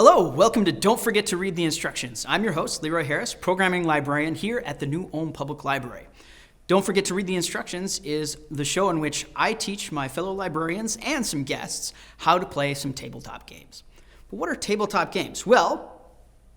Hello, welcome to Don't Forget to Read the Instructions. I'm your host, Leroy Harris, programming librarian here at the New Ulm Public Library. Don't Forget to Read the Instructions is the show in which I teach my fellow librarians and some guests how to play some tabletop games. But what are tabletop games? Well,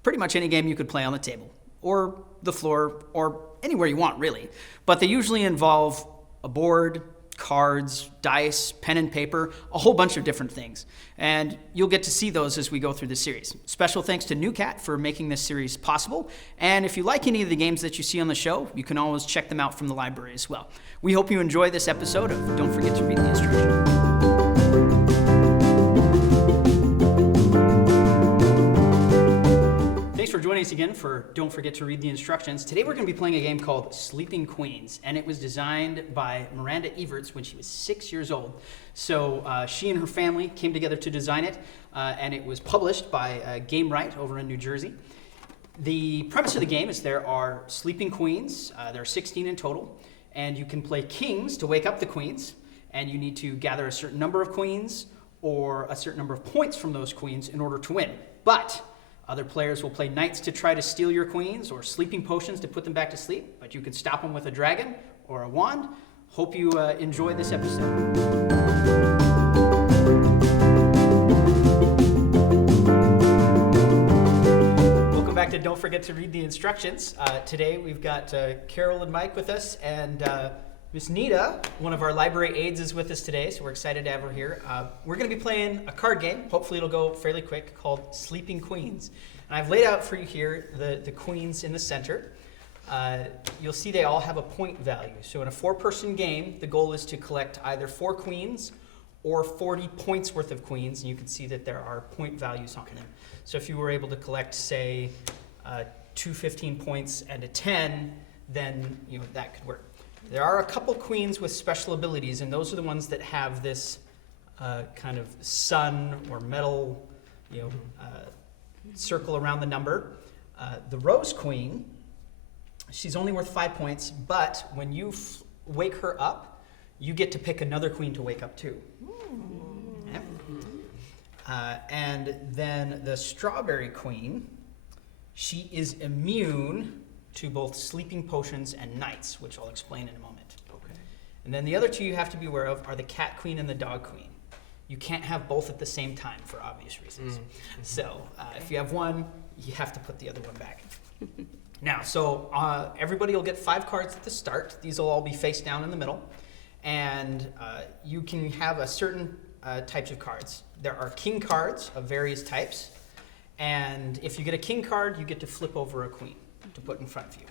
pretty much any game you could play on the table, or the floor, or anywhere you want, really. But they usually involve a board, cards, dice, pen and paper, a whole bunch of different things. And you'll get to see those as we go through the series. Special thanks to NewCat for making this series possible. And if you like any of the games that you see on the show, you can always check them out from the library as well. We hope you enjoy this episode of Don't Forget to Read the Instructions. Thanks for joining us again for Don't Forget to Read the Instructions. Today we're going to be playing a game called Sleeping Queens, and it was designed by Miranda Everts when she was 6 years old. So she and her family came together to design it, and it was published by Gamewright over in New Jersey. The premise of the game is there are sleeping queens. There are 16 in total, and you can play kings to wake up the queens, and you need to gather a certain number of queens or a certain number of points from those queens in order to win. But other players will play knights to try to steal your queens or sleeping potions to put them back to sleep, but you can stop them with a dragon or a wand. Hope you enjoy this episode. Welcome back to Don't Forget to Read the Instructions. Today we've got Carol and Mike with us, and Miss Nita, one of our library aides, is with us today, so we're excited to have her here. We're going to be playing a card game, hopefully it'll go fairly quick, called Sleeping Queens. And I've laid out for you here the queens in the center. You'll see they all have a point value. So in a four-person game, the goal is to collect either 4 queens or 40 points worth of queens, and you can see that there are point values on them. So if you were able to collect, say, 2 15 points and a 10, then that could work. There are a couple queens with special abilities, and those are the ones that have this kind of sun or metal, circle around the number. The Rose Queen, she's only worth 5 points, but when you wake her up, you get to pick another queen to wake up too. Yeah. And then the Strawberry Queen, she is immune to both sleeping potions and knights, which I'll explain in a moment. Okay. And then the other two you have to be aware of are the Cat Queen and the Dog Queen. You can't have both at the same time for obvious reasons. Mm-hmm. So if you have one, you have to put the other one back. Now, so everybody will get 5 cards at the start. These will all be face down in the middle. And you can have a certain types of cards. There are king cards of various types. And if you get a king card, you get to flip over a queen to put in front of you.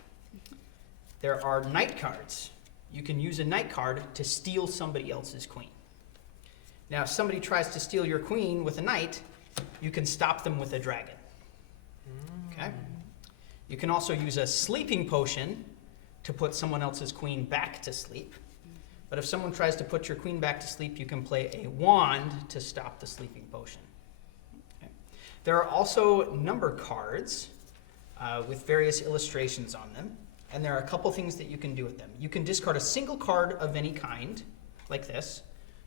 There are knight cards. You can use a knight card to steal somebody else's queen. Now, if somebody tries to steal your queen with a knight, you can stop them with a dragon. Okay? You can also use a sleeping potion to put someone else's queen back to sleep. But if someone tries to put your queen back to sleep, you can play a wand to stop the sleeping potion. Okay? There are also number cards with various illustrations on them. And there are a couple things that you can do with them. You can discard a single card of any kind, like this,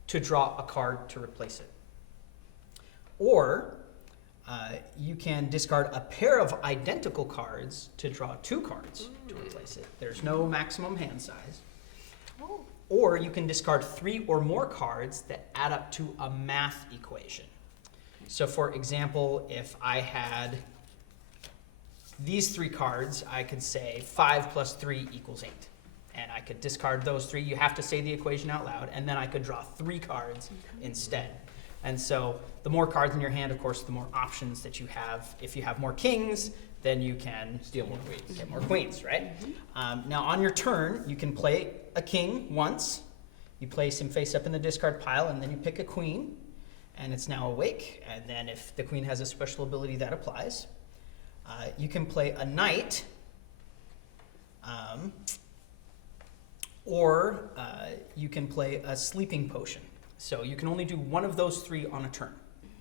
to draw a card to replace it. Or you can discard a pair of identical cards to draw 2 cards to replace it. There's no maximum hand size. Or you can discard 3 or more cards that add up to a math equation. So for example, if I had these 3 cards, I could say 5 plus 3 equals 8. And I could discard those 3. You have to say the equation out loud. And then I could draw 3 cards instead. And so the more cards in your hand, of course, the more options that you have. If you have more kings, then you can steal more queens. Get more queens, right? Now on your turn, you can play a king once. You place him face up in the discard pile, and then you pick a queen. And it's now awake. And then if the queen has a special ability, that applies. You can play a knight, or you can play a sleeping potion. So you can only do one of those 3 on a turn.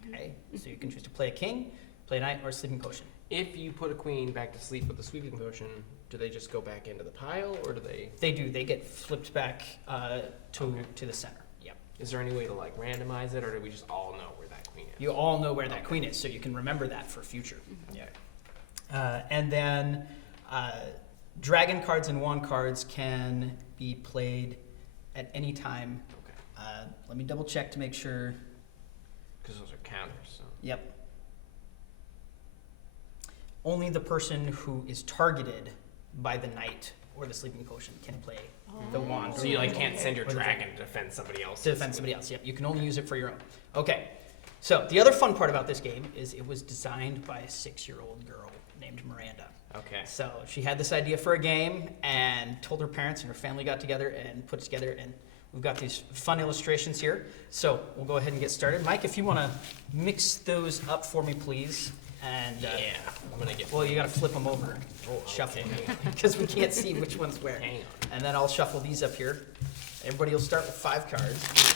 Okay? So you can choose to play a king, play a knight, or a sleeping potion. If you put a queen back to sleep with the sleeping potion, do they just go back into the pile, or do they? They do. They get flipped back to the center. Yep. Is there any way to randomize it, or do we just all know where that queen is. You all know where that queen is, so you can remember that for future. Yeah. And then dragon cards and wand cards can be played at any time. Okay. Let me double check to make sure. Because those are counters. So. Yep. Only the person who is targeted by the knight or the sleeping potion can play the wand. So you like can't send your Or the dragon to defend somebody else. to defend somebody else. Yep, you can only use it for your own. Okay, so the other fun part about this game is it was designed by a 6-year-old girl named Miranda. Okay. So she had this idea for a game and told her parents, and her family got together and put it together, and we've got these fun illustrations here. So we'll go ahead and get started. Mike, if you want to mix those up for me, please. And Yeah. I'm gonna get. well, you got to flip them over, shuffle, because we can't see which one's where. Hang on. And then I'll shuffle these up here. Everybody will start with 5 cards.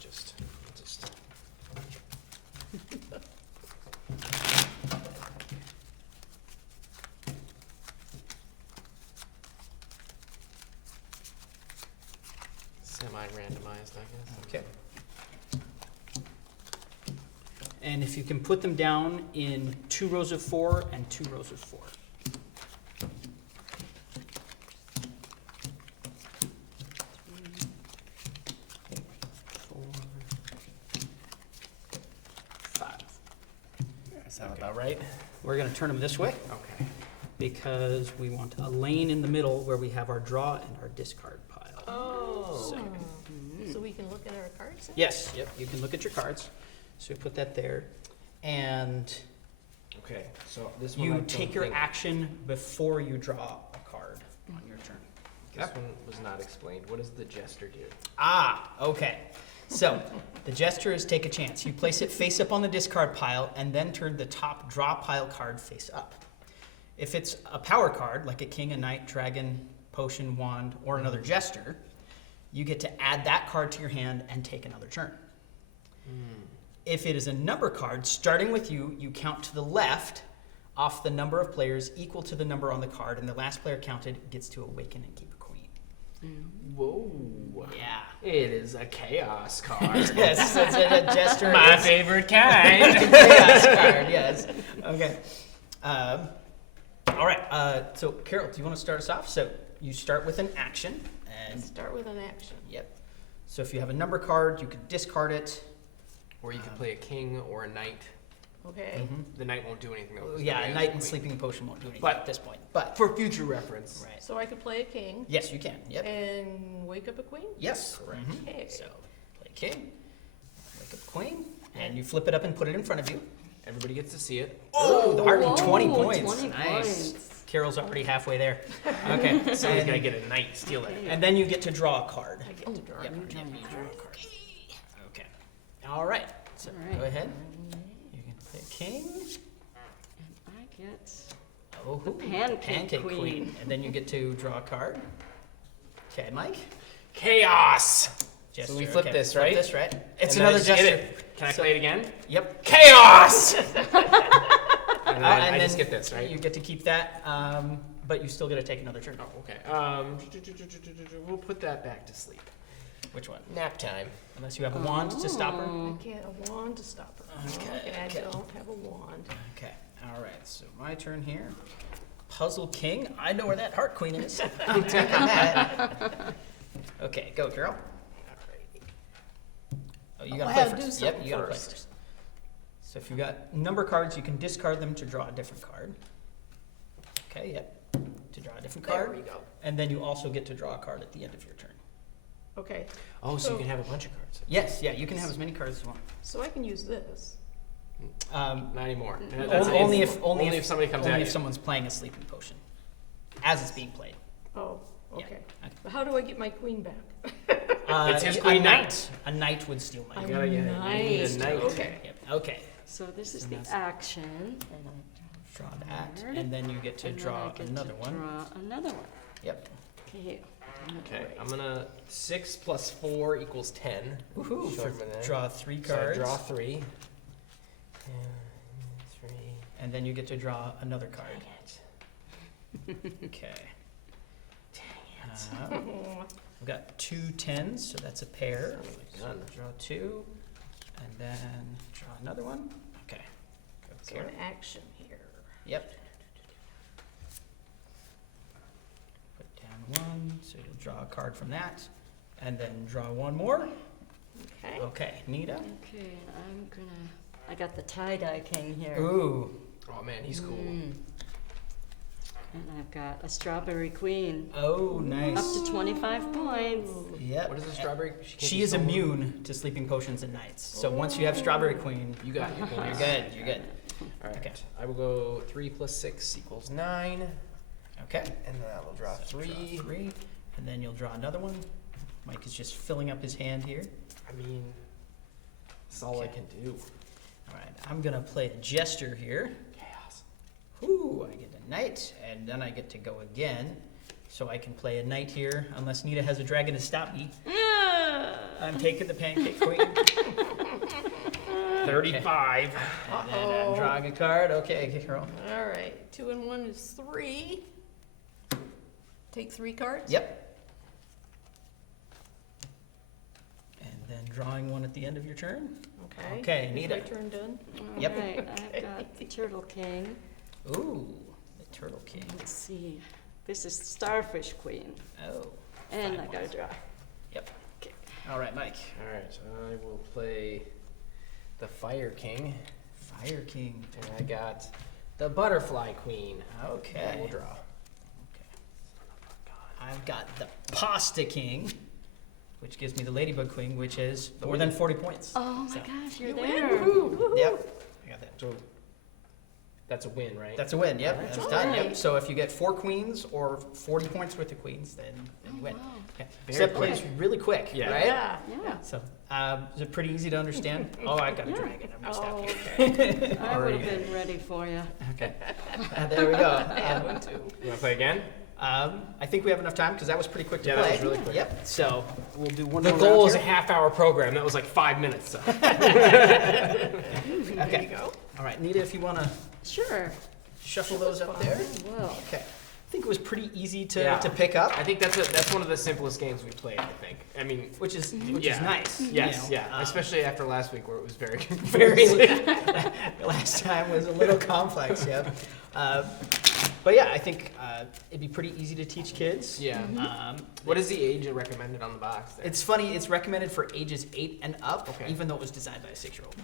Just. Semi-randomized, I guess. Okay. And if you can put them down in 2 rows of 4 and 2 rows of 4. Sound about right? We're going to turn them this way Okay. because we want a lane in the middle where we have our draw and our discard pile. Oh. So we can look at our cards? Yes, yep, you can look at your cards. So we put that there. And Okay. So this one. I you don't take your think- action before you draw a card on your turn. This one was not explained. What does the jester do? Ah, okay. So the gesture is take a chance. You place it face up on the discard pile and then turn the top draw pile card face up. If it's a power card, like a king, a knight, dragon, potion, wand, or another jester, you get to add that card to your hand and take another turn. If it is a number card, starting with you, you count to the left off the number of players equal to the number on the card, and the last player counted gets to awaken and keep a queen. Whoa. Yeah. It is a chaos card. Yes, it's a gesture. My It's favorite kind. a chaos card, yes. Okay. All right. So, Carol, do you want to start us off? So, you start with an action. And, Start with an action. yep. So, if you have a number card, you can discard it. Or you can play a king or a knight. Okay. The knight won't do anything. Though, 'cause Yeah, nobody a has knight a and queen. sleeping potion won't do anything But- at this point. But, For future reference. right. So I could play a king Yes, you can. Yep. and wake up a queen? Yes. Correct. Mhm. Okay. So, play king, wake up queen, and you flip it up and put it in front of you. Everybody gets to see it. Oh, the heart and 20 Whoa, points. 20 Nice. points. Carol's already halfway there. Okay. Somebody's and, gotta get a knight, steal that. and then you get to draw a card. I get to draw a Yep, card. yep, you draw a card. Okay. All right. So All right. go ahead. You can play king. And I get Oh, The pancake queen. And then you get to draw a card. Okay, Mike. Chaos! Gesture. So we flip okay, this, flip right? this, right? It's And then I another just hit gesture. it. Can I So- play it again? Yep. Chaos! And then And I just then get this, right? You get to keep that, but you still get to take another turn. Oh, okay. We'll put that back to sleep. Which one? Nap time. Unless you have a wand to stop her. I can't a wand to stop her. Okay, I okay. don't have a wand. Okay. All right. So my turn here. Puzzle king. I know where that heart queen is. I'm taking that. Okay, go, Carol. Oh, you Oh, gotta I play have to do first. Yep, something you gotta play first. first. So if you got number cards, you can discard them to draw a different card. Okay. Yep. To draw a different There card, we go. and then you also get to draw a card at the end of your turn. Okay, Oh, so So- you can have a bunch of cards. Yes. Yeah. You can have as many cards as you want. so I can use this. Not anymore. Only if somebody comes only at if you. someone's playing a sleeping potion, as it's being played. Oh, Yeah. okay. But how do I get my queen back? It's his a queen knight. A knight would steal my I- You gotta get it. You need a Nice. knight. Okay. Yep. Okay. So this is And the that's- action. And I Draw that, Card. and then you get to and then draw I get another to one. Draw another one. Yep. Okay. Okay, I'm gonna 6 plus 4 equals 10. Woohoo! Short For- one there. draw 3 So I cards, draw 3. 3. and then you get to draw another card. Dang it. Okay. Dang it. Uh, I've got 2 10s, so that's a pair. Son of a So gun. draw 2, and then draw another one. Okay. Go So here. an action here. Yep. Put down 1, so you'll draw a card from that, and then draw 1 more. Okay. Okay, Nita. Okay, I got the tie-dye king here. Ooh, Oh man, he's cool. And I've got a strawberry queen. oh, nice. Up to 25 points. Yep. What is a strawberry? Can't She be is stolen? immune to sleeping potions and nights. So once you have Strawberry Queen, You got your you're points. good. You're good. All right. Okay. I will go 3 plus 6 equals 9, Okay. and then I will draw So 3. Draw 3, and then you'll draw another one. Mike is just filling up his hand here. I mean, that's all I Okay. can do. All right, I'm gonna play a Jester here. Chaos. Ooh, I get a knight, and then I get to go again. So I can play a knight here, unless Nita has a dragon to stop me. I'm taking the Pancake Queen. 35. And then I'm drawing a card. Okay, Carol. All right. 2 and 1 is 3. Take 3 cards? Yep. And then drawing one at the end of your turn. Okay. Okay, Is Nita. my turn done? Yep. All right, I've got the turtle king. Ooh, the Turtle King. Let's see. This is starfish queen. Oh. And 5 I gotta draw. All right, Mike. All right, I will play the Fire King, Fire King. and I got the Butterfly Queen. Okay. I will draw. I've got the Pasta King, which gives me the Ladybug Queen, which is The more than 40 points. Oh my So- gosh, you're You win. there. Woohoo. Yep. I got that. So that's a win, right? That's a win. Yep. Alright. That's done. Yep. Alright. So if you get 4 queens or 40 points worth of queens, then Oh, you win. wow. Okay. Very So that quick. plays really quick, Yeah. right? Yeah. Yeah. So is it pretty easy to understand? Oh, I got a Yeah. dragon. I'm gonna Oh, stop you. okay. I would have been ready for you. Okay. There we go. I had one too. You want to play again? I think we have enough time because that was pretty quick to Yeah, play. that was really quick. Yep. So we'll do one The more goal round is a here. half-hour program. That was like 5 minutes. So. There Okay. you go. All right, Nita, if you want to Sure. shuffle those up there. Well, Okay. I think it was pretty easy to, Yeah. to pick up, I think that's one of the simplast games we played. I think. I mean, which is Yeah. nice. you yes, know. yeah. Especially after last week where it was very, very. Last time was a little complex. Yep. But yeah, I think it'd be pretty easy to teach kids. Yeah. What is the age recommended on the box? There? It's funny. It's recommended for ages 8 and up, Okay. even though it was designed by a 6-year-old.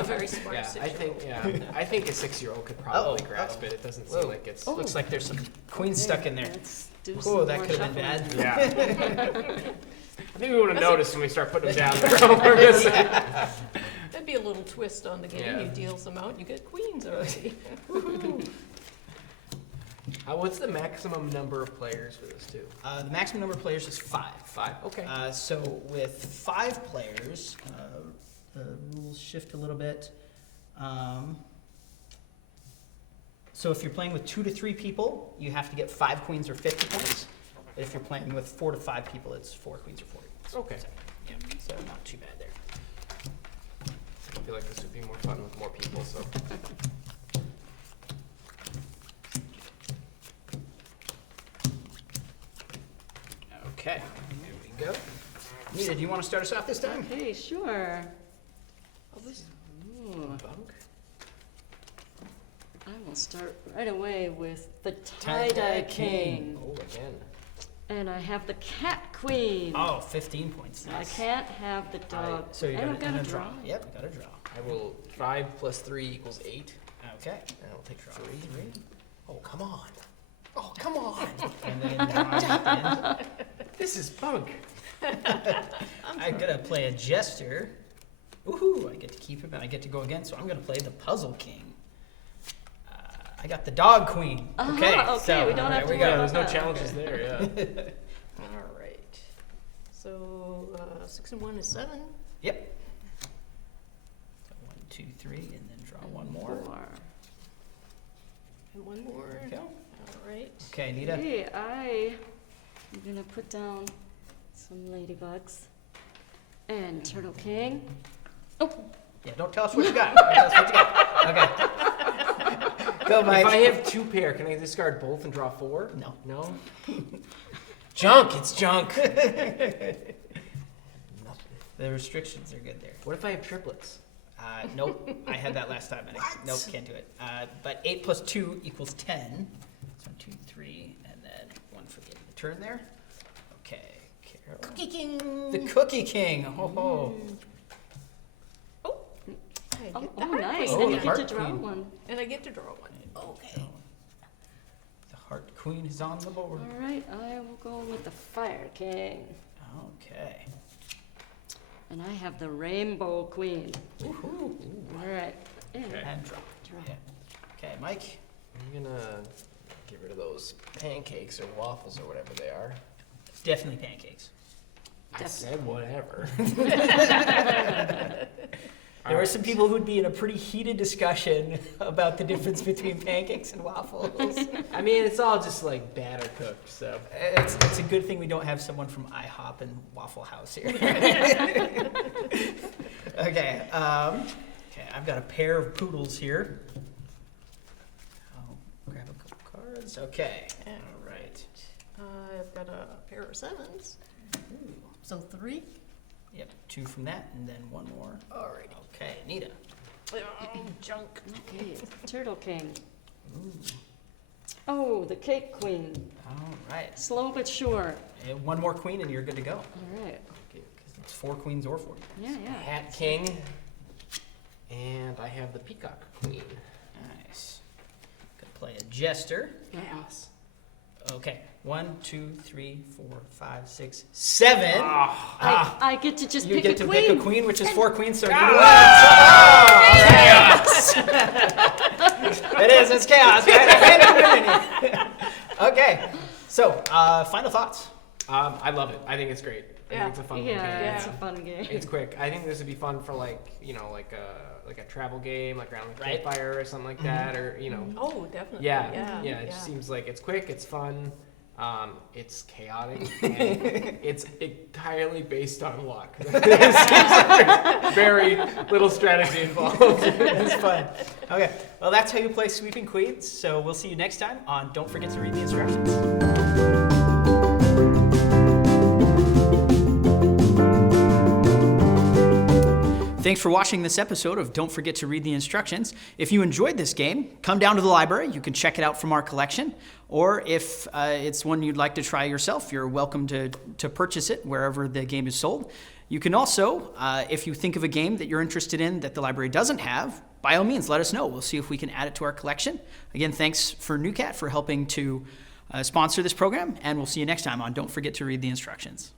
A very smart Yeah, I six-year-old. think I think a 6-year-old could probably grasp it. It doesn't seem Whoa. like it's. Looks like there's some queens stuck in there. Let's do Oh, some that more could have been shuffling. bad. Yeah. I think we would have noticed when we start putting them down there on purpose. That'd be a little twist on the game. Yeah. You deal some out, you get queens already. What's the maximum number of players for this too? The maximum number of players is 5. 5. Okay. So with 5 players, the rules shift a little bit. So if you're playing with 2 to 3 people, you have to get 5 queens or 50 points. But if you're playing with 4 to 5 people, it's 4 queens or 40 points. Okay. So, yeah, so not too bad there. I feel like this would be more fun with more people. So. Okay, there we go. Nita, do you want to start us off this time? Okay, sure. Ooh, Bunk. I will start right away with the Tie-dye tie-dye king. king. Oh, again. And I have the cat queen. Oh, 15 points. I Nice. can't have the dog. So you and I've got got to to draw. Yep, you got to draw. I will 5 plus 3 equals 8. Okay. And I'll take Draw 3. 3. Oh, come on. Oh, come on. And then draw at the end. This is bunk. I'm gonna play a jester. Woohoo! I get to keep him, and I get to go again. So I'm gonna play the Puzzle King. I got the Dog Queen. Okay, okay, so we don't have there to we worry go. Yeah, there's no Okay. challenges there. Yeah. All right. So 6 and 1 is 7. Yep. So 1, 2, 3, and then draw one more. Four. And one more. There we go. All right. Okay, Nita. Okay, I'm gonna put down some ladybugs and turtle king. Oh, Yeah, don't tell us what you got. Don't tell us what you got. Okay. Go, Mike. If I have 2 pair, can I discard both and draw 4? No. No? Junk. It's junk. Nothing. The restrictions are good there. What if I have triplets? Nope, I had that last time. Nope, can't do it. But 8 plus 2 equals 10. So 1, 2, 3, and then 1 for the end of the turn there. Okay, Carol. Cookie King. The Cookie King. Ho ho. I Oh, get the oh, heart nice. queen Oh, And the you get heart to draw queen. one. And I get to draw one. Okay. The Heart Queen is on the board. All right, I will go with the Fire King. Okay. And I have the Rainbow Queen. Woohoo. All right. And Okay. And draw. draw. Yeah. Okay, Mike. I'm gonna get rid of those pancakes or waffles or whatever they are. It's definitely pancakes. I Def- said whatever. There were some people who'd be in a pretty heated discussion about the difference between pancakes and waffles. I mean, it's all just like batter cooked, so. It's a good thing we don't have someone from IHOP and Waffle House here. Okay, I've got a pair of poodles here. I'll grab a couple cards. Okay, all right. I've got a pair of 7s. Ooh. So 3. Yep, 2 from that, and then 1 more. Alrighty. Okay, Nita. Junk. Okay, Turtle King. Ooh, Oh, the Cake Queen. all right. Slow but sure. And 1 more queen, and you're good to go. All right. It's 4 queens or 4. Yeah, yeah. Hat King. And I have the Peacock Queen. Nice. Gonna play a jester. Chaos. Okay, 1, 2, 3, 4, 5, 6, 7. I get to just You pick get a to queen. pick a queen, which is 4 queens, so you win. Chaos. It is, it's chaos, right? I can't win any. Okay, so final thoughts. I love it. I think it's great. I Yeah. think it's a fun little Yeah, game. it's a fun game. It's quick. I think this would be fun for like a travel game, like around the Right. campfire or something like that, or Oh, definitely. Yeah, it just seems like it's quick, it's fun, it's chaotic, and it's entirely based on luck. It seems like there's very little strategy involved. It's fun. Okay, well, that's how you play Sweeping Queens. So we'll see you next time on Don't Forget to Read the Instructions. Thanks for watching this episode of Don't Forget to Read the Instructions. If you enjoyed this game, come down to the library. You can check it out from our collection. Or if it's one you'd like to try yourself, you're welcome to purchase it wherever the game is sold. You can also, if you think of a game that you're interested in that the library doesn't have, by all means, let us know. We'll see if we can add it to our collection. Again, thanks for NewCat for helping to sponsor this program, and we'll see you next time on Don't Forget to Read the Instructions.